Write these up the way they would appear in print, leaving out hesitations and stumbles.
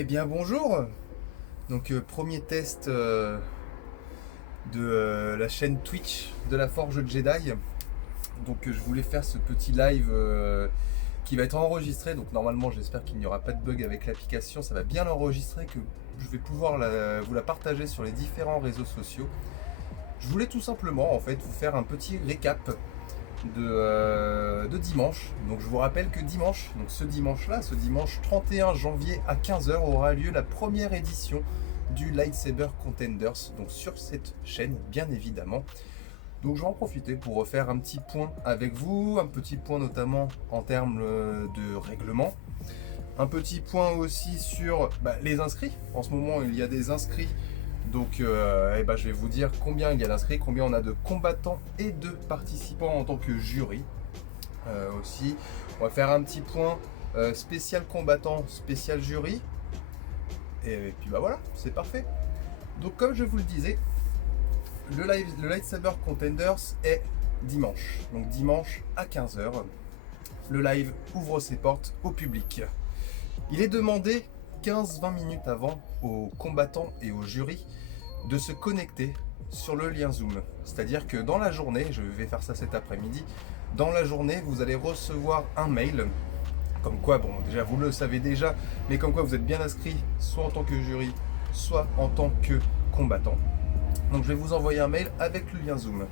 Eh bien bonjour. Donc premier test de la chaîne Twitch de la Forge Jedi. Donc je voulais faire ce petit live qui va être enregistré. Donc normalement j'espère qu'il n'y aura pas de bug avec l'application. Ça va bien l'enregistrer, que je vais pouvoir vous la partager sur les différents réseaux sociaux. Je voulais tout simplement en fait vous faire un petit récap de dimanche. Donc je vous rappelle que dimanche, donc ce dimanche-là, ce dimanche 31 janvier à 15 h aura lieu la première édition du Lightsaber Contenders, donc sur cette chaîne bien évidemment. Donc je vais en profiter pour refaire un petit point avec vous, un petit point notamment en termes de règlement, un petit point aussi sur les inscrits. En ce moment il y a des inscrits. Donc je vais vous dire combien il y a d'inscrits, combien on a de combattants et de participants en tant que jury. Aussi, on va faire un petit point spécial combattant, spécial jury. Et puis voilà, c'est parfait. Donc comme je vous le disais, le Lightsaber Contenders est dimanche. Donc dimanche à 15 h, le live ouvre ses portes au public. Il est demandé 15-20 minutes avant aux combattants et aux jurys de se connecter sur le lien Zoom. C'est-à-dire que dans la journée, je vais faire ça cet après-midi, dans la journée, vous allez recevoir un mail, comme quoi, bon, déjà, vous le savez déjà, mais comme quoi vous êtes bien inscrit, soit en tant que jury, soit en tant que combattant. Donc je vais vous envoyer un mail avec le lien Zoom.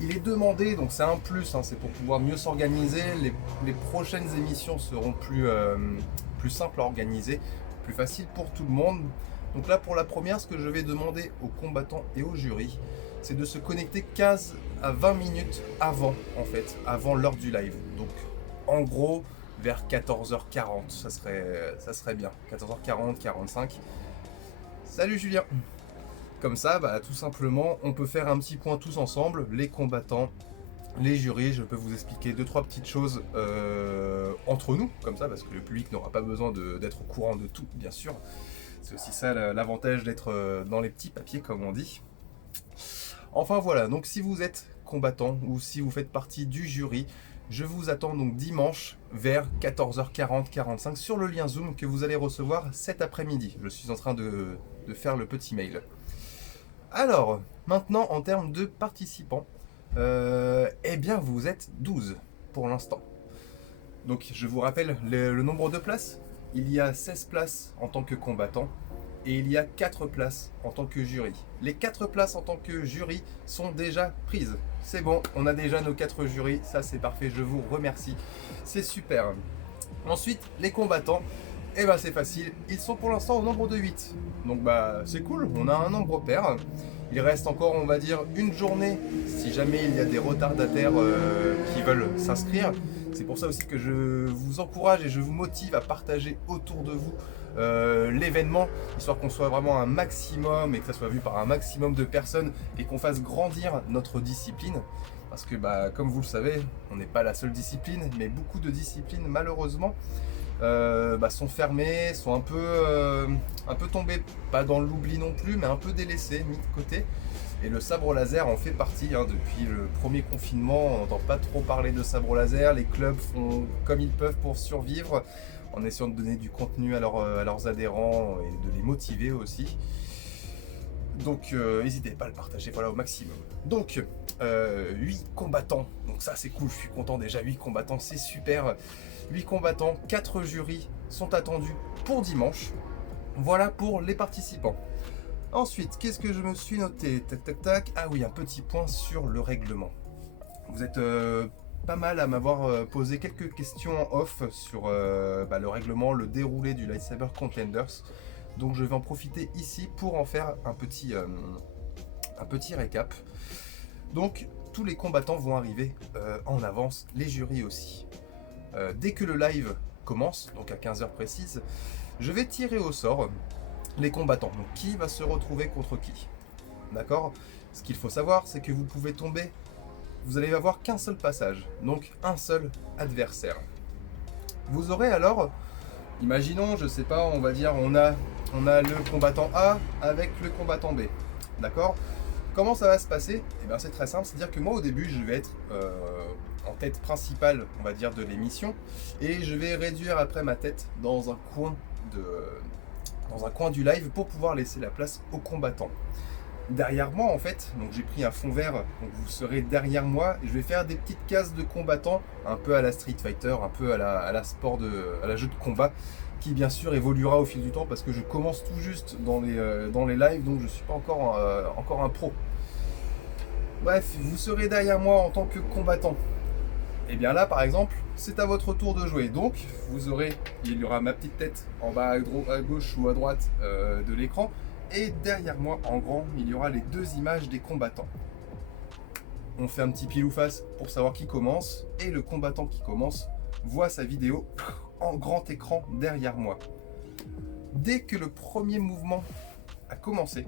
Il est demandé, donc c'est un plus, c'est pour pouvoir mieux s'organiser. Les prochaines émissions seront plus simples à organiser, plus faciles pour tout le monde. Donc là, pour la première, ce que je vais demander aux combattants et aux jurys, c'est de se connecter 15 à 20 minutes avant, avant l'heure du live. Donc en gros, vers 14h40, ça serait bien. 14h40, 45. Salut Julien. Comme ça, tout simplement, on peut faire un petit point tous ensemble, les combattants, les jurys. Je peux vous expliquer 2-3 petites choses entre nous, comme ça, parce que le public n'aura pas besoin d'être au courant de tout, bien sûr. C'est aussi ça l'avantage d'être dans les petits papiers, comme on dit. Enfin voilà, donc si vous êtes combattant ou si vous faites partie du jury, je vous attends donc dimanche vers 14h40-45 sur le lien Zoom que vous allez recevoir cet après-midi. Je suis en train de faire le petit mail. Alors, maintenant en termes de participants, eh bien vous êtes 12 pour l'instant. Donc je vous rappelle le nombre de places. Il y a 16 places en tant que combattant et il y a 4 places en tant que jury. Les 4 places en tant que jury sont déjà prises. C'est bon, on a déjà nos 4 jurys, ça c'est parfait, je vous remercie. C'est super. Ensuite, les combattants, c'est facile, ils sont pour l'instant au nombre de 8. Donc c'est cool, on a un nombre pair. Il reste encore, on va dire, une journée si jamais il y a des retardataires qui veulent s'inscrire. C'est pour ça aussi que je vous encourage et je vous motive à partager autour de vous l'événement, histoire qu'on soit vraiment un maximum et que ça soit vu par un maximum de personnes et qu'on fasse grandir notre discipline. Parce que comme vous le savez, on n'est pas la seule discipline, mais beaucoup de disciplines malheureusement sont fermées, sont un peu tombées, pas dans l'oubli non plus, mais un peu délaissées, mis de côté. Et le sabre laser en fait partie. Depuis le premier confinement, on n'entend pas trop parler de sabre laser. Les clubs font comme ils peuvent pour survivre, en essayant de donner du contenu à leurs adhérents et de les motiver aussi. Donc n'hésitez pas à le partager au maximum. Donc 8 combattants, donc ça c'est cool, je suis content déjà, 8 combattants, c'est super. 8 combattants, 4 jurys sont attendus pour dimanche. Voilà pour les participants. Ensuite, qu'est-ce que je me suis noté? Tac tac tac. Ah oui, un petit point sur le règlement. Vous êtes pas mal à m'avoir posé quelques questions en off sur le règlement, le déroulé du Lightsaber Contenders. Donc je vais en profiter ici pour en faire un petit récap. Donc tous les combattants vont arriver en avance, les jurys aussi. Dès que le live commence, donc à 15 h précise, je vais tirer au sort les combattants. Donc qui va se retrouver contre qui? D'accord? Ce qu'il faut savoir, c'est que vous pouvez tomber, vous allez avoir qu'un seul passage, donc un seul adversaire. Vous aurez alors, imaginons, je sais pas, on va dire, on a le combattant A avec le combattant B. D'accord? Comment ça va se passer? C'est très simple, c'est-à-dire que moi au début je vais être en tête principale, on va dire, de l'émission, et je vais réduire après ma tête dans un coin dans un coin du live pour pouvoir laisser la place aux combattants. Derrière moi en fait, donc j'ai pris un fond vert, donc vous serez derrière moi et je vais faire des petites cases de combattants, un peu à la Street Fighter, un peu à la jeu de combat, qui bien sûr évoluera au fil du temps parce que je commence tout juste dans les lives, donc je ne suis pas encore un pro. Bref, vous serez derrière moi en tant que combattant. Et bien là par exemple, c'est à votre tour de jouer. Donc il y aura ma petite tête en bas à gauche ou à droite de l'écran. Et derrière moi, en grand, il y aura les deux images des combattants. On fait un petit pile ou face pour savoir qui commence. Et le combattant qui commence voit sa vidéo en grand écran derrière moi. Dès que le premier mouvement a commencé,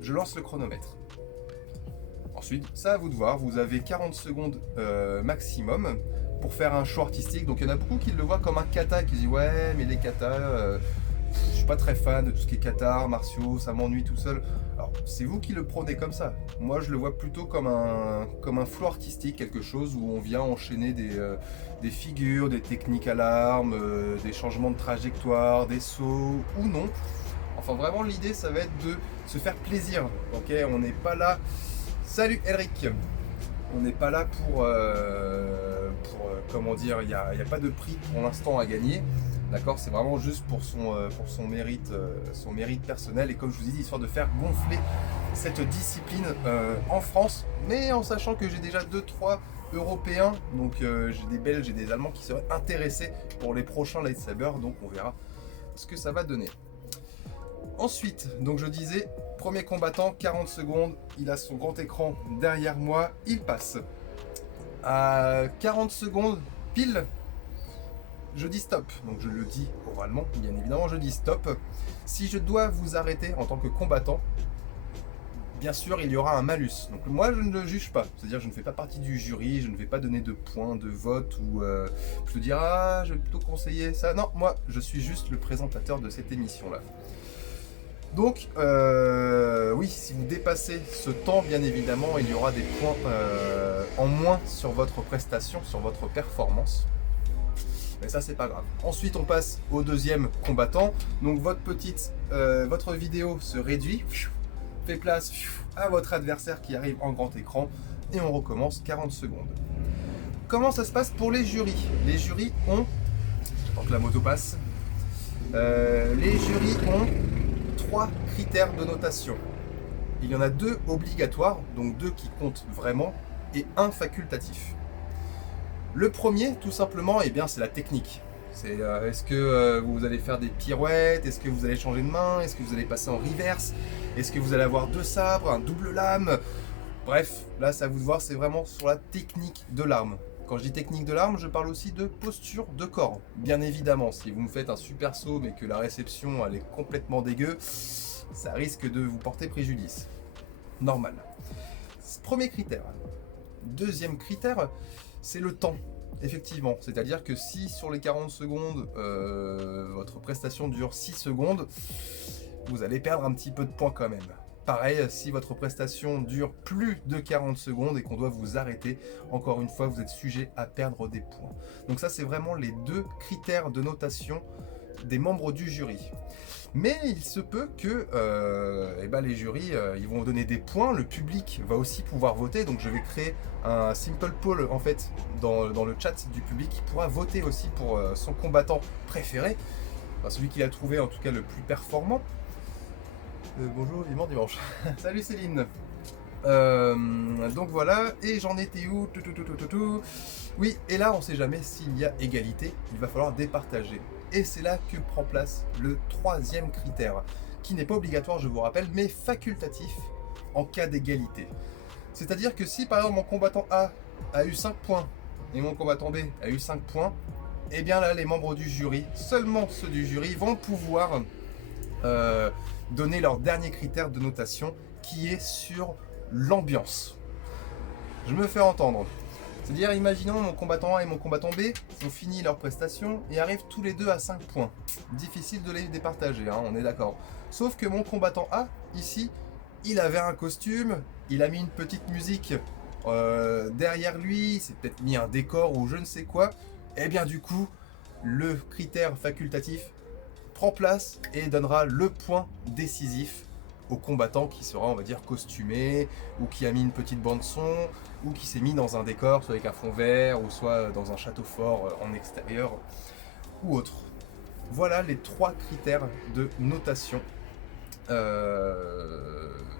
je lance le chronomètre. Ensuite, c'est à vous de voir. Vous avez 40 secondes maximum pour faire un show artistique. Donc il y en a beaucoup qui le voient comme un kata, qui disent ouais, mais les katas... je suis pas très fan de tout ce qui est kata, arts martiaux, ça m'ennuie tout seul. Alors c'est vous qui le prenez comme ça. Moi je le vois plutôt comme un flow artistique, quelque chose où on vient enchaîner des figures, des techniques à l'arme, des changements de trajectoire, des sauts ou non. Enfin vraiment l'idée ça va être de se faire plaisir. Ok, on n'est pas là. Salut Elric. On n'est pas là pour comment dire, il n'y a pas de prix pour l'instant à gagner. D'accord, c'est vraiment juste pour son mérite personnel et comme je vous ai dit, histoire de faire gonfler cette discipline en France, mais en sachant que j'ai déjà 2-3 Européens, donc j'ai des Belges et des Allemands qui seraient intéressés pour les prochains lightsabers, donc on verra ce que ça va donner. Ensuite, donc je disais, premier combattant, 40 secondes, il a son grand écran derrière moi, il passe. À 40 secondes pile, je dis stop, donc je le dis oralement, bien évidemment, je dis stop. Si je dois vous arrêter en tant que combattant, bien sûr, il y aura un malus. Donc moi, je ne le juge pas, c'est-à-dire je ne fais pas partie du jury, je ne vais pas donner de points de vote ou je te dire ah, je vais plutôt conseiller ça. Non, moi, je suis juste le présentateur de cette émission-là. Donc, oui, si vous dépassez ce temps, bien évidemment, il y aura des points en moins sur votre prestation, sur votre performance. Mais ça, c'est pas grave. Ensuite, on passe au deuxième combattant. Donc, votre vidéo se réduit, fait place à votre adversaire qui arrive en grand écran et on recommence 40 secondes. Comment ça se passe pour les jurys? Les jurys ont... J'attends que la moto passe. Les jurys ont 3 critères de notation. Il y en a 2 obligatoires, donc 2 qui comptent vraiment, et 1 facultatif. Le premier, tout simplement, eh bien, c'est la technique. C'est est-ce que vous allez faire des pirouettes? Est-ce que vous allez changer de main? Est-ce que vous allez passer en reverse? Est-ce que vous allez avoir 2 sabres, un double lame? Bref, là, c'est à vous de voir, c'est vraiment sur la technique de l'arme. Quand je dis technique de l'arme, je parle aussi de posture de corps. Bien évidemment, si vous me faites un super saut mais que la réception elle est complètement dégueu, ça risque de vous porter préjudice. Normal. Premier critère. Deuxième critère, c'est le temps. Effectivement, c'est-à-dire que si sur les 40 secondes, votre prestation dure 6 secondes, vous allez perdre un petit peu de points quand même. Pareil, si votre prestation dure plus de 40 secondes et qu'on doit vous arrêter, encore une fois, vous êtes sujet à perdre des points. Donc ça, c'est vraiment les 2 critères de notation des membres du jury. Mais il se peut que les jurys ils vont donner des points, le public va aussi pouvoir voter, donc je vais créer un simple poll en fait dans le chat du public qui pourra voter aussi pour son combattant préféré, enfin, celui qu'il a trouvé en tout cas le plus performant. Bonjour, vivement dimanche. Salut Céline. Donc voilà, et j'en étais où? Oui, et là on sait jamais s'il y a égalité, il va falloir départager. Et c'est là que prend place le 3e critère, qui n'est pas obligatoire, je vous rappelle, mais facultatif en cas d'égalité. C'est-à-dire que si par exemple mon combattant A a eu 5 points et mon combattant B a eu 5 points, et bien là les membres du jury, seulement ceux du jury, vont pouvoir donner leur dernier critère de notation qui est sur l'ambiance. Je me fais entendre. C'est-à-dire, imaginons mon combattant A et mon combattant B ont fini leur prestation et arrivent tous les deux à 5 points. Difficile de les départager, hein, on est d'accord. Sauf que mon combattant A, ici, il avait un costume, il a mis une petite musique derrière lui, il s'est peut-être mis un décor ou je ne sais quoi. Et bien du coup, le critère facultatif prend place et donnera le point décisif au combattant qui sera, on va dire, costumé, ou qui a mis une petite bande son, ou qui s'est mis dans un décor, soit avec un fond vert, ou soit dans un château fort en extérieur, ou autre. Voilà les 3 critères de notation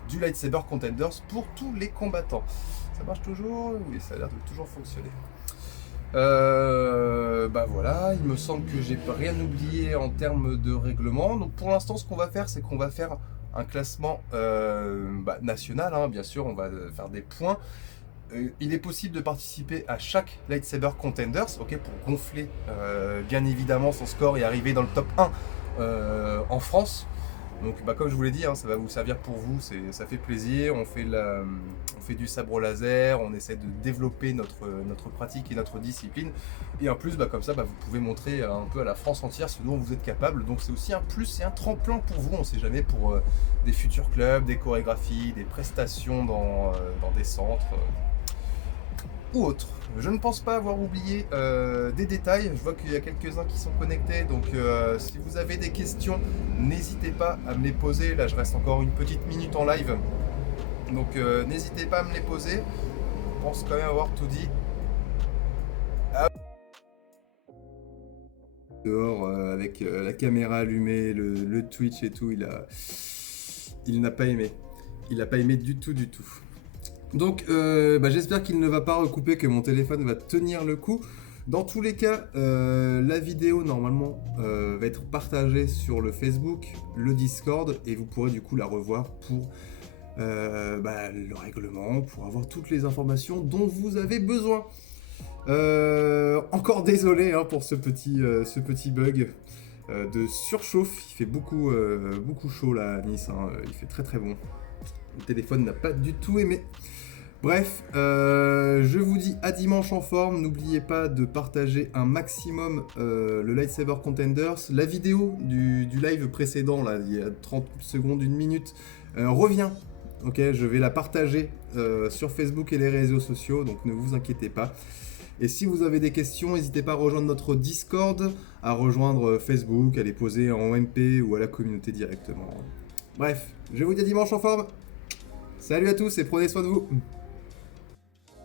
du Lightsaber Contenders pour tous les combattants. Ça marche toujours? Oui, ça a l'air de toujours fonctionner. Bah voilà, il me semble que j'ai rien oublié en termes de règlement. Donc pour l'instant, ce qu'on va faire, c'est qu'on va faire un classement national, hein, bien sûr, on va faire des points. Il est possible de participer à chaque Lightsaber Contenders, ok, pour gonfler bien évidemment son score et arriver dans le top 1 en France. Donc comme je vous l'ai dit, hein, ça va vous servir pour vous, ça fait plaisir, on fait du sabre laser, on essaie de développer notre pratique et notre discipline. Et en plus, comme ça, vous pouvez montrer un peu à la France entière ce dont vous êtes capable. Donc c'est aussi un plus et un tremplin pour vous, on ne sait jamais, pour des futurs clubs, des chorégraphies, des prestations dans des centres ou autres. Je ne pense pas avoir oublié des détails. Je vois qu'il y a quelques-uns qui sont connectés, donc si vous avez des questions, n'hésitez pas à me les poser. Là, je reste encore une petite minute en live, donc n'hésitez pas à me les poser. Je pense quand même avoir tout dit. Dehors avec la caméra allumée, le Twitch et tout, il n'a pas aimé. Il n'a pas aimé du tout. Donc j'espère qu'il ne va pas recouper, que mon téléphone va tenir le coup. Dans tous les cas, la vidéo normalement va être partagée sur le Facebook, le Discord, et vous pourrez du coup la revoir pour le règlement, pour avoir toutes les informations dont vous avez besoin. Encore désolé pour ce petit bug de surchauffe. Il fait beaucoup chaud là à Nice, hein. Il fait très bon. Le téléphone n'a pas du tout aimé. Bref, je vous dis à dimanche en forme. N'oubliez pas de partager un maximum le Lightsaber Contenders. La vidéo du live précédent, là, il y a 30 secondes, 1 minute, revient. Ok, je vais la partager sur Facebook et les réseaux sociaux, donc ne vous inquiétez pas. Et si vous avez des questions, n'hésitez pas à rejoindre notre Discord, à rejoindre Facebook, à les poser en MP ou à la communauté directement. Bref, je vous dis à dimanche en forme. Salut à tous et prenez soin de vous.